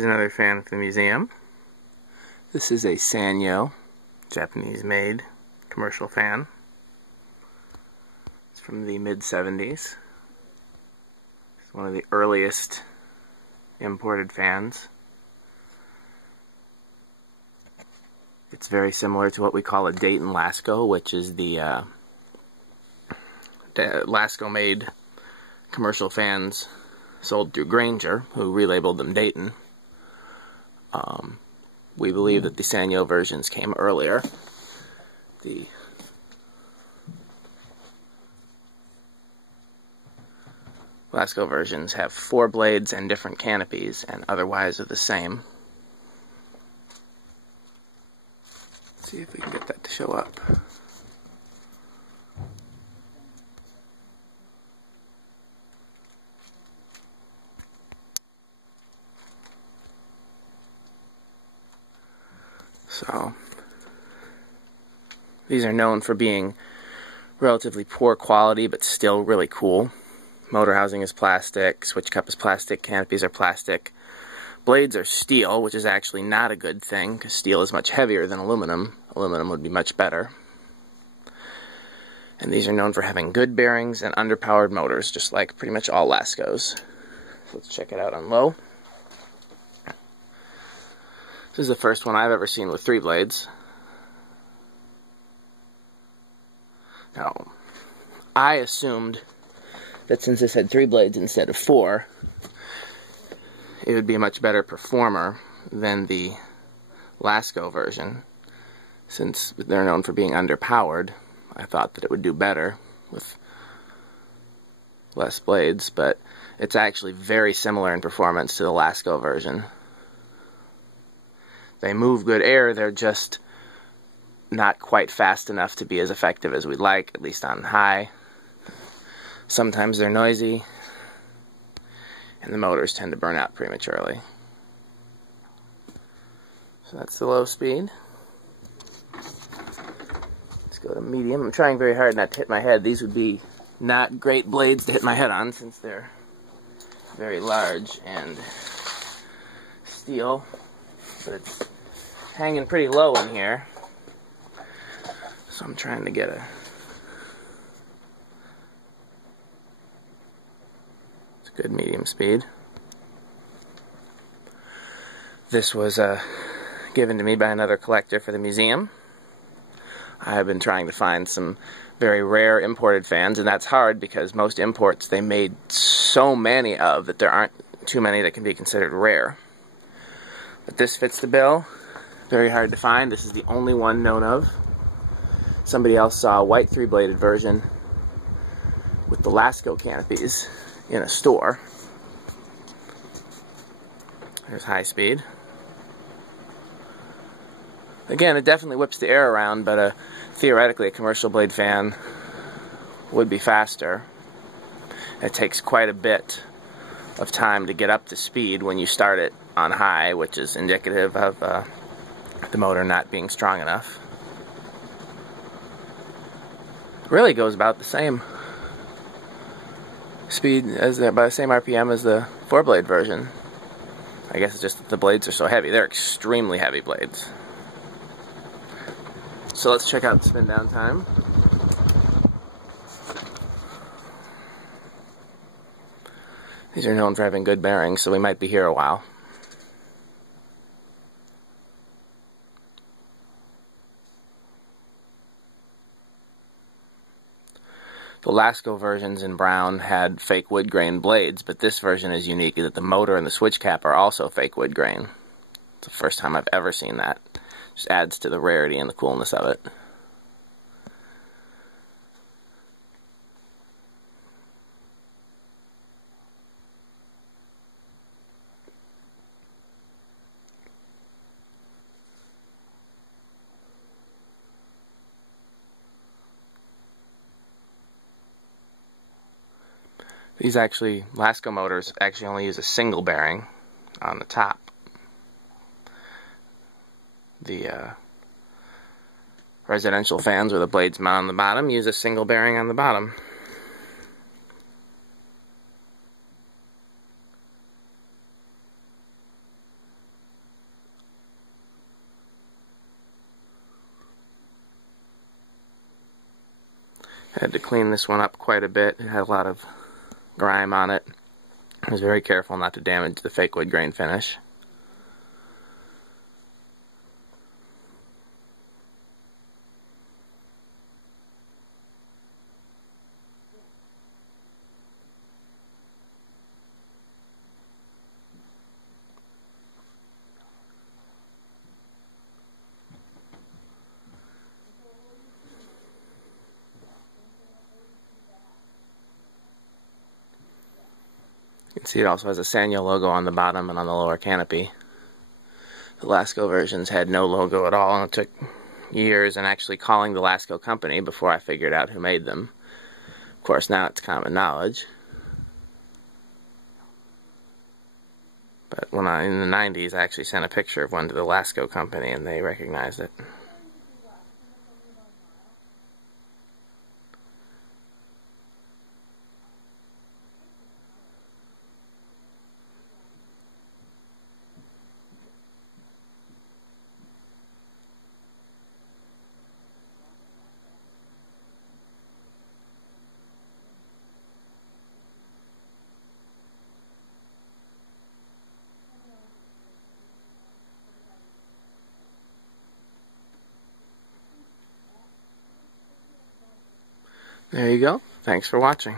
Here's another fan for the museum. This is a Sanyo, Japanese-made commercial fan. It's from the mid-70s. It's one of the earliest imported fans. It's very similar to what we call a Dayton Lasko, which is the Lasko-made commercial fans sold through Grainger, who relabeled them Dayton. We believe that the Sanyo versions came earlier. The Lasko versions have 4 blades and different canopies, and otherwise are the same. Let's see if we can get that to show up. So, these are known for being relatively poor quality, but still really cool. Motor housing is plastic, switch cup is plastic, canopies are plastic. Blades are steel, which is actually not a good thing, because steel is much heavier than aluminum. Aluminum would be much better. And these are known for having good bearings and underpowered motors, just like pretty much all Laskos. So let's check it out on low. This is the first one I've ever seen with 3 blades. Now, I assumed that since this had 3 blades instead of 4, it would be a much better performer than the Lasko version. Since they're known for being underpowered, I thought that it would do better with less blades, but it's actually very similar in performance to the Lasko version. They move good air, they're just not quite fast enough to be as effective as we'd like, at least on high. Sometimes they're noisy, and the motors tend to burn out prematurely. So that's the low speed. Let's go to medium. I'm trying very hard not to hit my head. These would be not great blades to hit my head on since they're very large and steel, but it's hanging pretty low in here. So I'm trying to get a good medium speed. This was given to me by another collector for the museum. I have been trying to find some very rare imported fans, and that's hard because most imports they made so many of that there aren't too many that can be considered rare. But this fits the bill. Very hard to find. This is the only one known of. Somebody else saw a white 3-bladed version with the Lasko canopies in a store. There's high speed. Again, it definitely whips the air around, but theoretically a commercial blade fan would be faster. It takes quite a bit of time to get up to speed when you start it on high, which is indicative of the motor not being strong enough. Really goes about the same speed as by the same RPM as the 4-blade version. I guess it's just that the blades are so heavy. They're extremely heavy blades. So let's check out the spin down time. These are known for having good bearings, so we might be here a while. The Lasko versions in brown had fake wood grain blades, but this version is unique in that the motor and the switch cap are also fake wood grain. It's the first time I've ever seen that. Just adds to the rarity and the coolness of it. These Lasko motors actually only use a single bearing on the top. The residential fans where the blades mount on the bottom use a single bearing on the bottom. Had to clean this one up quite a bit. It had a lot of grime on it. I was very careful not to damage the fake wood grain finish. You can see it also has a Sanyo logo on the bottom and on the lower canopy. The Lasko versions had no logo at all, and it took years and actually calling the Lasko company before I figured out who made them. Of course, now it's common knowledge. But when in the 90s, I actually sent a picture of one to the Lasko company, and they recognized it. There you go. Thanks for watching.